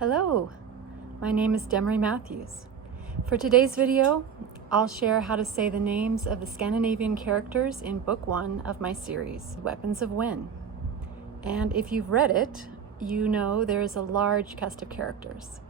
Hello, my name is Demery Matthews. For today's video, I'll share how to say the names of the Scandinavian characters in Book 1 of my series, Weapons of Wyn. And if you've read it, you know there is a large cast of characters.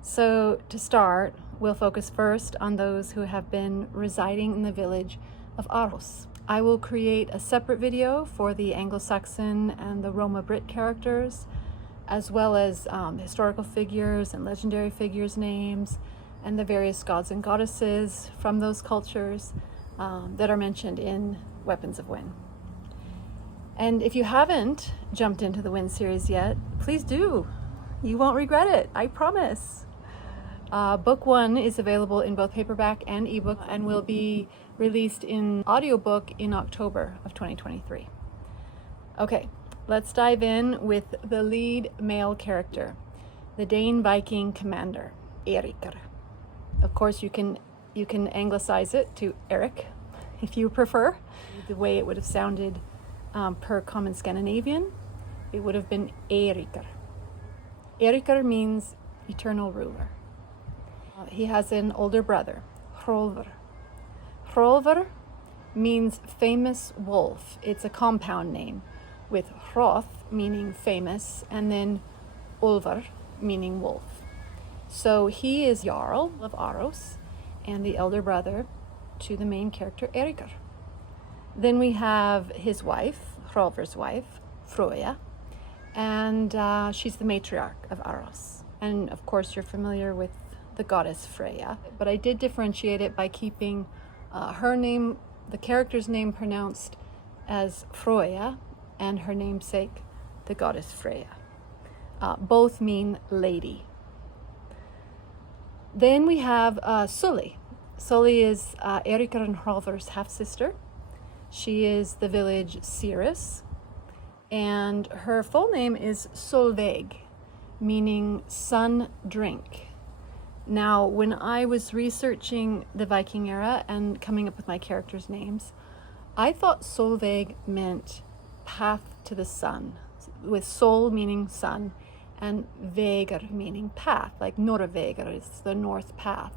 So to start, we'll focus first on those who have been residing in the village of Aros. I will create a separate video for the Anglo-Saxon and the Roma-Brit characters, as well as historical figures and legendary figures' names, and the various gods and goddesses from those cultures that are mentioned in Weapons of Wyn. And if you haven't jumped into the Wyn series yet, please do. You won't regret it, I promise. Book 1 is available in both paperback and ebook and will be released in audiobook in October of 2023. Okay, let's dive in with the lead male character, the Dane Viking commander, Erikr. Of course, you can anglicize it to Eric if you prefer. The way it would have sounded per Common Scandinavian, it would have been Erikr. Erikr means eternal ruler. He has an older brother, Hrolvr. Hrolvr means famous wolf. It's a compound name, with Hroth meaning famous, and then Ulfr meaning wolf. So he is Jarl of Aros and the elder brother to the main character Erikr. Then we have his wife, Hrolvr's wife, Froya, and she's the matriarch of Aros. And of course you're familiar with the goddess Freya, but I did differentiate it by keeping her name, the character's name, pronounced as Froya, and her namesake, the goddess Freya. Both mean lady. Then we have Sully. Sully is Erikr and Hrolvr's half-sister. She is the village seeress, and her full name is Solveig, meaning sun drink. Now, when I was researching the Viking era and coming up with my characters' names, I thought Solveig meant path to the sun, with sol meaning sun and vegar meaning path, like Norvegar is the north path.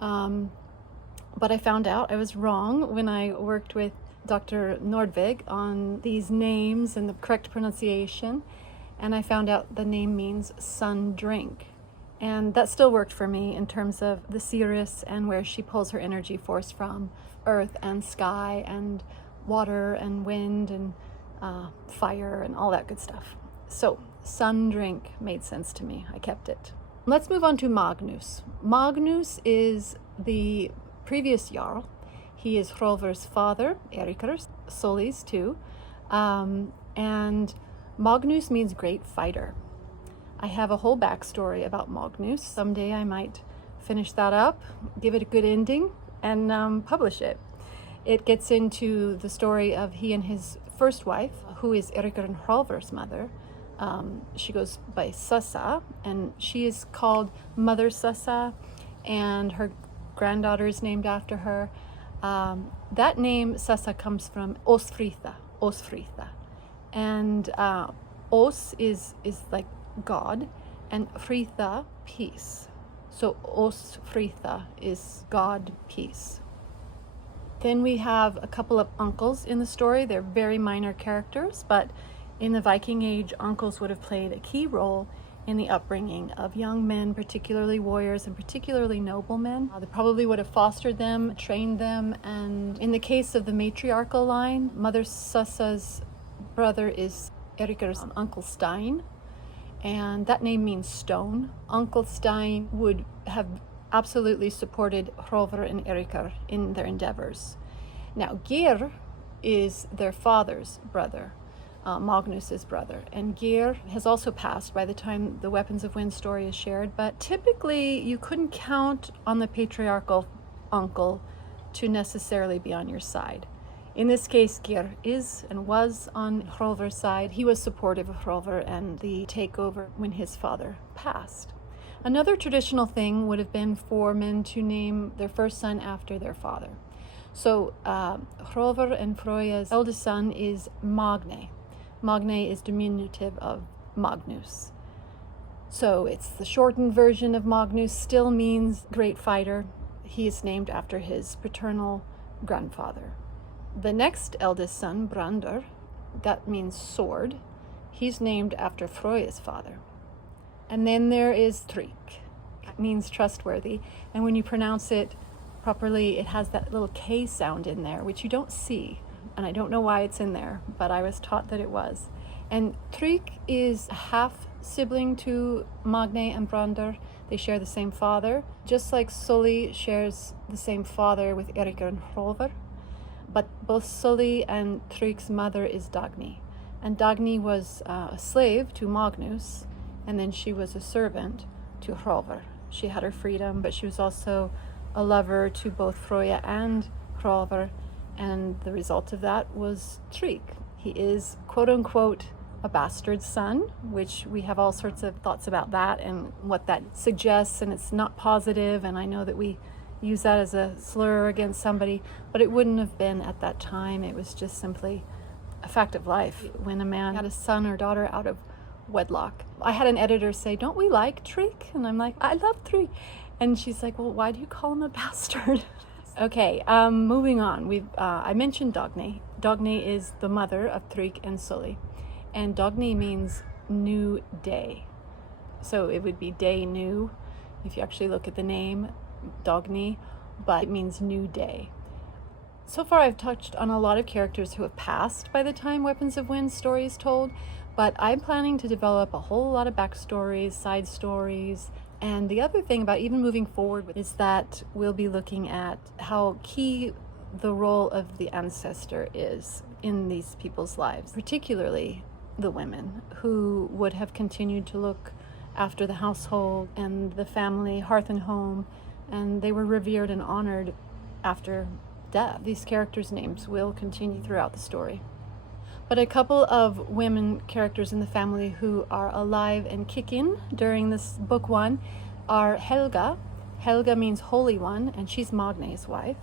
But I found out I was wrong when I worked with Dr. Nordvig on these names and the correct pronunciation, and I found out the name means sun drink. And that still worked for me in terms of the seeress and where she pulls her energy force from, earth and sky and water and wind and fire and all that good stuff. So sun drink made sense to me. I kept it. Let's move on to Magnus. Magnus is the previous Jarl. He is Hrolvr's father, Erikr's, Sully's too. And Magnus means great fighter. I have a whole backstory about Magnus. Someday I might finish that up, give it a good ending, and publish it. It gets into the story of he and his first wife, who is Erikr and Hrolvr's mother. She goes by Sussa, and she is called Mother Sussa, and her granddaughter is named after her. That name, Sussa, comes from Osfritha. And Os is like God, and Fritha, peace. So Osfritha is God, peace. Then we have a couple of uncles in the story. They're very minor characters, but in the Viking Age, uncles would have played a key role in the upbringing of young men, particularly warriors and particularly noblemen. They probably would have fostered them, trained them, and in the case of the matriarchal line, Mother Sussa's brother is Erikr's Uncle Stein, and that name means stone. Uncle Stein would have absolutely supported Hrolvr and Erikr in their endeavors. Now, Geir is their father's brother, Magnus's brother, and Geir has also passed by the time the Weapons of Wyn story is shared, but typically you couldn't count on the patriarchal uncle to necessarily be on your side. In this case, Geir is and was on Hrolvr's side. He was supportive of Hrolvr and the takeover when his father passed. Another traditional thing would have been for men to name their first son after their father. So Hrolvr and Froya's eldest son is Magne. Magne is diminutive of Magnus. So it's the shortened version of Magnus, still means great fighter. He is named after his paternal grandfather. The next eldest son, Brandr, that means sword. He's named after Freya's father. And then there is Tryk. It means trustworthy. And when you pronounce it properly, it has that little K sound in there, which you don't see. And I don't know why it's in there, but I was taught that it was. And Tryk is a half sibling to Magne and Brandr. They share the same father, just like Sully shares the same father with Erikr and Hrolver. But both Sully and Tryk's mother is Dagny. And Dagny was a slave to Magnus, and then she was a servant to Hrolver. She had her freedom, but she was also a lover to both Freya and Hrolver, and the result of that was Tryk. He is, quote-unquote, a bastard son, which we have all sorts of thoughts about that and what that suggests, and it's not positive, and I know that we use that as a slur against somebody, but it wouldn't have been at that time. It was just simply a fact of life when a man had a son or daughter out of wedlock. I had an editor say, "Don't we like Tryk?" And I'm like, "I love Tryk." And she's like, "Well, why do you call him a bastard?" Okay, moving on. I mentioned Dagny. Dagny is the mother of Tryk and Sully. And Dagny means new day. So it would be day new if you actually look at the name, Dagny, but it means new day. So far I've touched on a lot of characters who have passed by the time Weapons of Wyn story is told, but I'm planning to develop a whole lot of backstories, side stories, and the other thing about even moving forward is that we'll be looking at how key the role of the ancestor is in these people's lives, particularly the women who would have continued to look after the household and the family, hearth and home, and they were revered and honored after death. These characters' names will continue throughout the story. But a couple of women characters in the family who are alive and kicking during this book one are Helga. Helga means Holy One, and she's Magne's wife.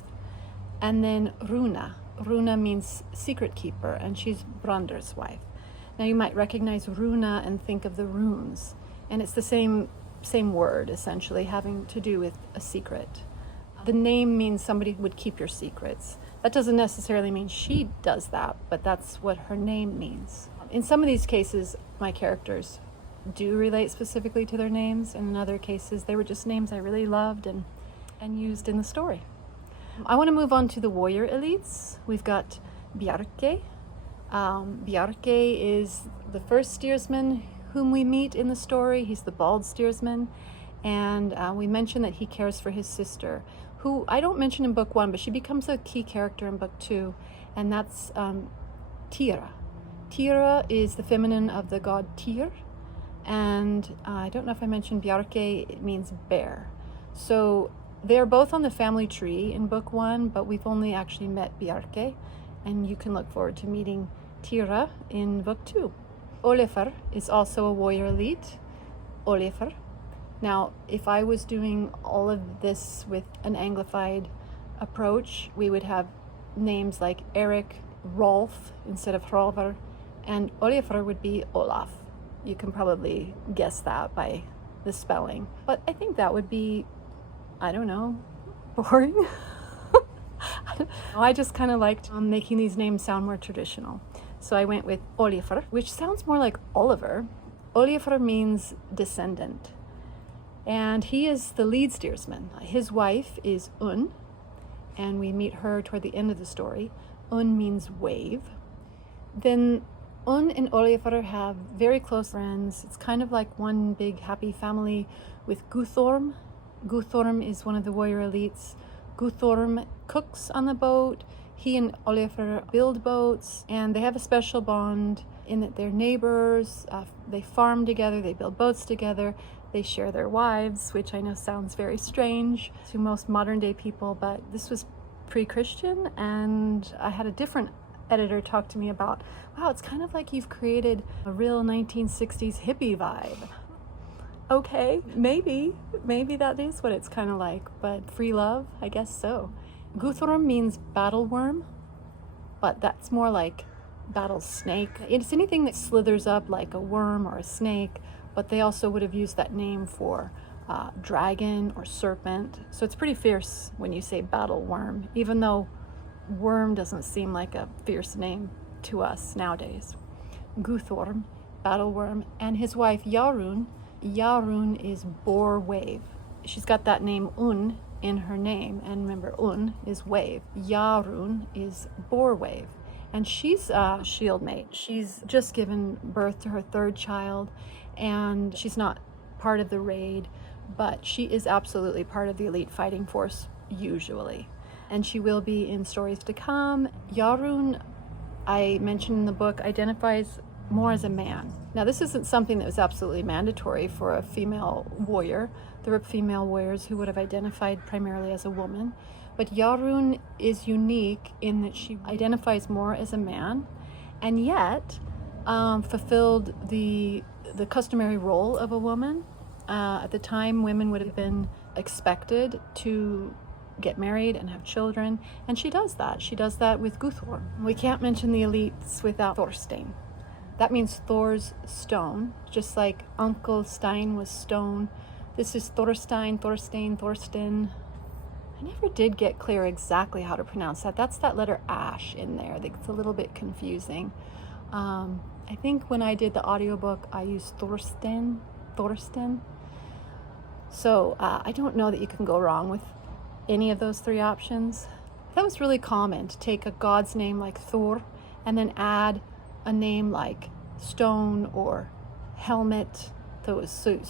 And then Runa. Runa means secret keeper, and she's Brandr's wife. Now you might recognize Runa and think of the runes, and it's the same word, essentially, having to do with a secret. The name means somebody who would keep your secrets. That doesn't necessarily mean she does that, but that's what her name means. In some of these cases, my characters do relate specifically to their names, and in other cases, they were just names I really loved and used in the story. I want to move on to the warrior elites. We've got Bjarke. Bjarke is the first steersman whom we meet in the story. He's the bald steersman, and we mentioned that he cares for his sister, who I don't mention in book one, but she becomes a key character in book two, and that's Tira. Tira is the feminine of the god Tyr, and I don't know if I mentioned Bjarke, it means bear. So they're both on the family tree in book one, but we've only actually met Bjarke, and you can look forward to meeting Tira in book two. Olafr is also a warrior elite. Olafr. Now, if I was doing all of this with an Anglified approach, we would have names like Eric, Rolf instead of Hrolver, and Olafr would be Olaf. You can probably guess that by the spelling. But I think that would be, I don't know, boring. I just kind of liked making these names sound more traditional. So I went with Olafr, which sounds more like Oliver. Olafr means descendant. And he is the lead steersman. His wife is Un, and we meet her toward the end of the story. Un means wave. Then Un and Olafr have very close friends. It's kind of like one big happy family with Guthorm. Guthorm is one of the warrior elites. Guthorm cooks on the boat. He and Olafr build boats, and they have a special bond in that they're neighbors. They farm together, they build boats together, they share their wives, which I know sounds very strange to most modern day people, but this was pre-Christian, and I had a different editor talk to me about, wow, it's kind of like you've created a real 1960s hippie vibe. Okay, maybe that is what it's kind of like, but free love, I guess so. Guthorm means battle worm, but that's more like battle snake. It's anything that slithers up like a worm or a snake. but they also would have used that name for dragon or serpent. So it's pretty fierce when you say battle worm, even though worm doesn't seem like a fierce name to us nowadays. Guthorm, battle worm, and his wife Jarun. Jarun is boar wave. She's got that name Un in her name, and remember Un is wave. Jarun is boar wave, and she's a shield mate. She's just given birth to her third child, and she's not part of the raid, but she is absolutely part of the elite fighting force usually, and she will be in stories to come. Jarun, I mentioned in the book, identifies more as a man. Now, this isn't something that was absolutely mandatory for a female warrior. There were female warriors who would have identified primarily as a woman, but Jarun is unique in that she identifies more as a man, and yet fulfilled the customary role of a woman. At the time, women would have been expected to get married and have children, and she does that. She does that with Guthor. We can't mention the elites without Thorstein. That means Thor's stone, just like Uncle Stein was stone. This is Thorstein, Thorstein, Thorsten. I never did get clear exactly how to pronounce that. That's that letter ash in there. It's a little bit confusing. I think when I did the audiobook, I used Thorsten. So I don't know that you can go wrong with any of those three options. That was really common, to take a god's name like Thor and then add a name like stone or helmet. So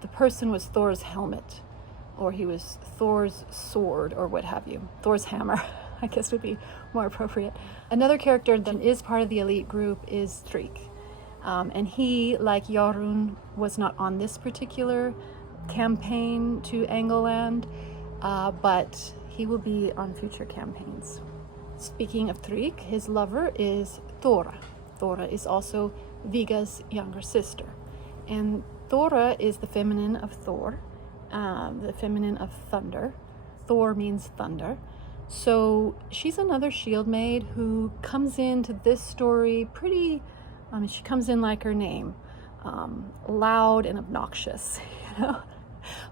the person was Thor's helmet, or he was Thor's sword, or what have you. Thor's hammer, I guess, would be more appropriate. Another character that is part of the elite group is Thrik. And he, like Jarun, was not on this particular campaign to Engleland, but he will be on future campaigns. Speaking of Thrik, his lover is Thora. Thora is also Viga's younger sister. And Thora is the feminine of Thor, the feminine of thunder. Thor means thunder. So she's another shield maid who comes into this story pretty, she comes in like her name, loud and obnoxious, you know.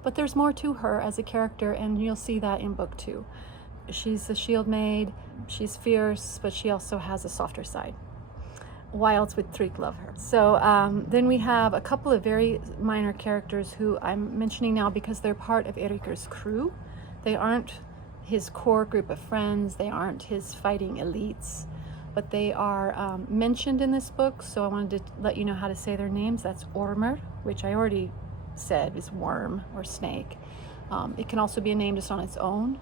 But there's more to her as a character, and you'll see that in book 2. She's a shield maid, she's fierce, but she also has a softer side. Why else would Thrik love her? So then we have a couple of very minor characters who I'm mentioning now because they're part of Eirik's crew. They aren't his core group of friends, they aren't his fighting elites, but they are mentioned in this book, so I wanted to let you know how to say their names. That's Ormr, which I already said is worm or snake. It can also be a name just on its own.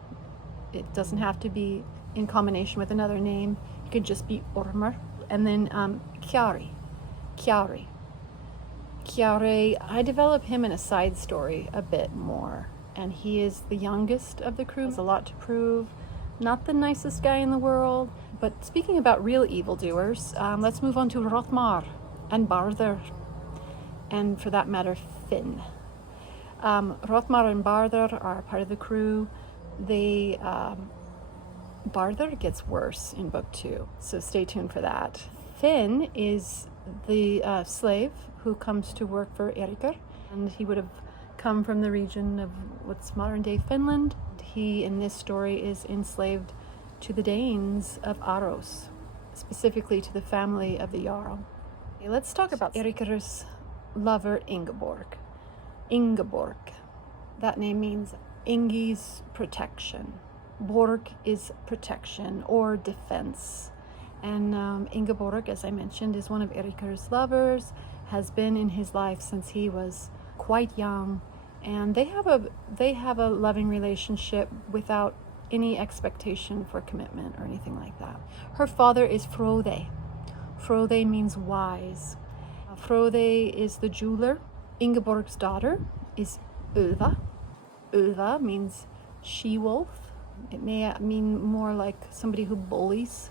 It doesn't have to be in combination with another name. It could just be Ormr. And then Kjari, I develop him in a side story a bit more, and he is the youngest of the crew. Has a lot to prove, not the nicest guy in the world. But speaking about real evildoers, let's move on to Hrothmar and Bardr, and for that matter, Finn. Hrothmar and Bardr are part of the crew. They Bardr gets worse in book 2, so stay tuned for that. Finn is the slave who comes to work for Eirikr, and he would have come from the region of what's modern-day Finland. He, in this story, is enslaved to the Danes of Aros, specifically to the family of the Jarl. Okay, let's talk about Eirikr's lover, Ingeborg. Ingeborg, that name means Ingi's protection. Borg is protection or defense. And Ingeborg, as I mentioned, is one of Eirikr's lovers, has been in his life since he was quite young, and they have a loving relationship without any expectation for commitment or anything like that. Her father is Frode. Frode means wise. Frode is the jeweler. Ingeborg's daughter is Ulva. Ulva means she-wolf. It may mean more like somebody who bullies,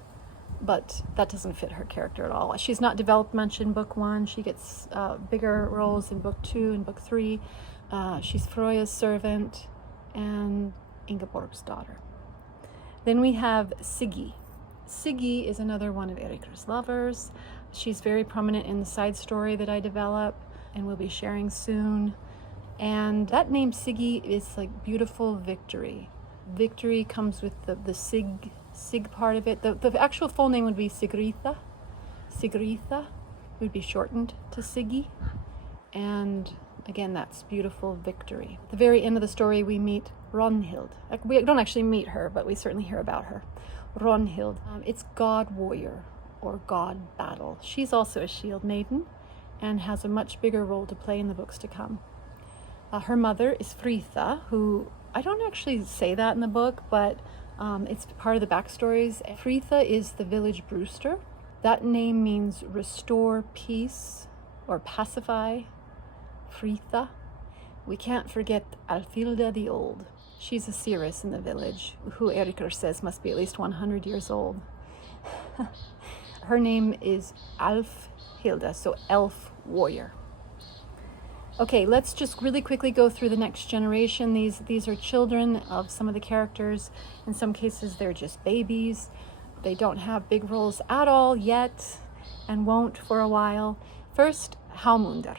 but that doesn't fit her character at all. She's not developed much in book 1. She gets bigger roles in book 2 and book 3. She's Freya's servant and Ingeborg's daughter. Then we have Siggy. Siggy is another one of Eirikr's lovers. She's very prominent in the side story that I develop. and we'll be sharing soon. And that name Siggy is like beautiful victory. Victory comes with the sig part of it. The actual full name would be Sigritha. Sigritha would be shortened to Siggy. And again, that's beautiful victory. At the very end of the story, we meet Ronhild. We don't actually meet her, but we certainly hear about her. Ronhild. It's God warrior or God battle. She's also a shield maiden and has a much bigger role to play in the books to come. Her mother is Fritha, who I don't actually say that in the book, but it's part of the backstories. Fritha is the village brewster. That name means restore peace or pacify. Fritha. We can't forget Alfilda the Old. She's a seeress in the village, who Erikr says must be at least 100 years old. Her name is Alfhilda, so elf warrior. Okay, let's just really quickly go through the next generation. These are children of some of the characters. In some cases, they're just babies. They don't have big roles at all yet and won't for a while. First, Haumundr.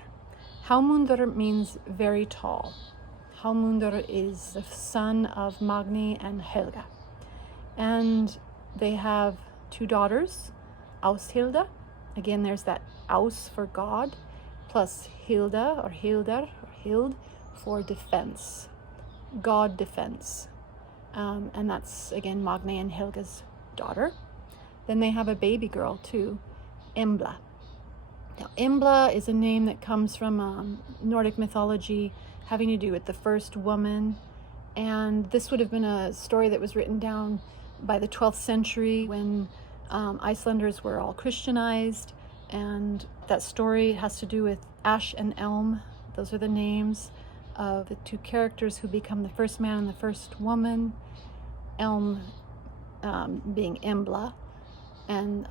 Haumundr means very tall. Haumundr is the son of Magni and Helga. And they have 2 daughters, Aushilda. Again, there's that Aus for God, plus Hilda or Hildar or Hild for defense, God defense. And that's, again, Magni and Helga's daughter. Then they have a baby girl too, Embla. Now, Embla is a name that comes from Nordic mythology having to do with the first woman. And this would have been a story that was written down by the 12th century when Icelanders were all Christianized. And that story has to do with Ash and Elm. Those are the names of the 2 characters who become the first man and the first woman. Elm being Embla, and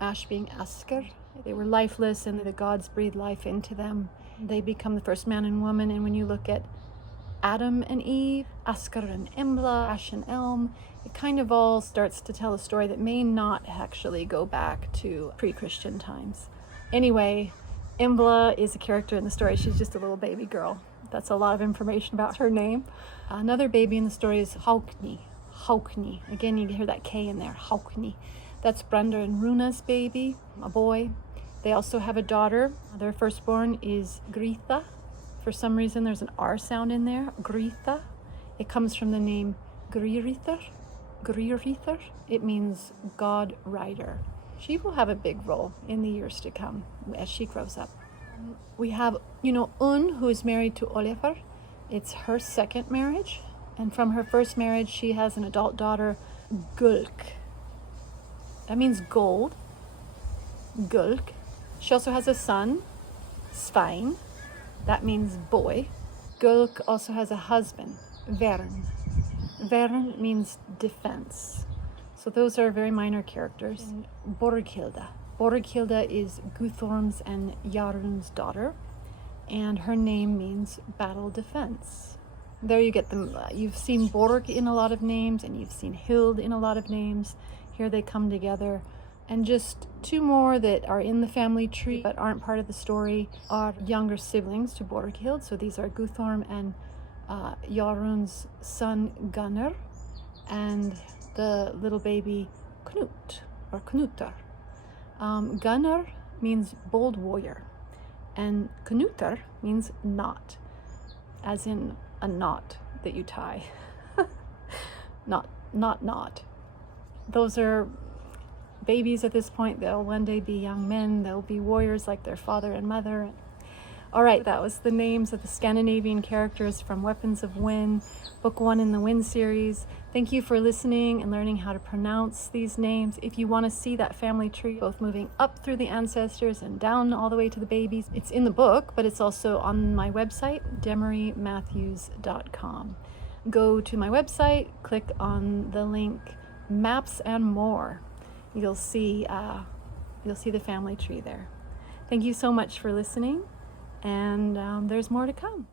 Ash being Asker. They were lifeless, and the gods breathed life into them. They become the first man and woman. And when you look at Adam and Eve, Asker and Embla, Ash and Elm, it kind of all starts to tell a story that may not actually go back to pre-Christian times. Anyway, Embla is a character in the story. She's just a little baby girl. That's a lot of information about her name. Another baby in the story is Haukni. Haukni. Again, you hear that K in there, Haukni. That's Brenda and Runa's baby, a boy. They also have a daughter. Their firstborn is Gritha. For some reason, there's an R sound in there, Gritha. It comes from the name Gririthar. Gririthar. It means God rider. She will have a big role in the years to come as she grows up. We have, Un, who is married to Olafur. It's her second marriage. And from her first marriage, she has an adult daughter, Gulk. That means gold. Gulk. She also has a son, Svein. That means boy. Gulk also has a husband, Vern. Vern means defense. So those are very minor characters. And Borghilda. Borghilda is Guthorm's and Jarun's daughter, and her name means battle defense. There you get them. You've seen Borg in a lot of names, and you've seen Hild in a lot of names. Here they come together. And just 2 more that are in the family tree but aren't part of the story are younger siblings to Borghild. So these are Guthorm and Jarun's son Gunnar, and the little baby Knut or Knutar. Gunnar means bold warrior, and Knutar means knot, as in a knot that you tie. Not. Those are babies at this point. They'll one day be young men. They'll be warriors like their father and mother. All right, that was the names of the Scandinavian characters from Weapons of Wyn, Book 1 in the Wyn series. Thank you for listening and learning how to pronounce these names. If you want to see that family tree, both moving up through the ancestors and down all the way to the babies, it's in the book, but it's also on my website, demerymatthews.com. Go to my website, click on the link Maps and More. You'll see the family tree there. Thank you so much for listening. And there's more to come.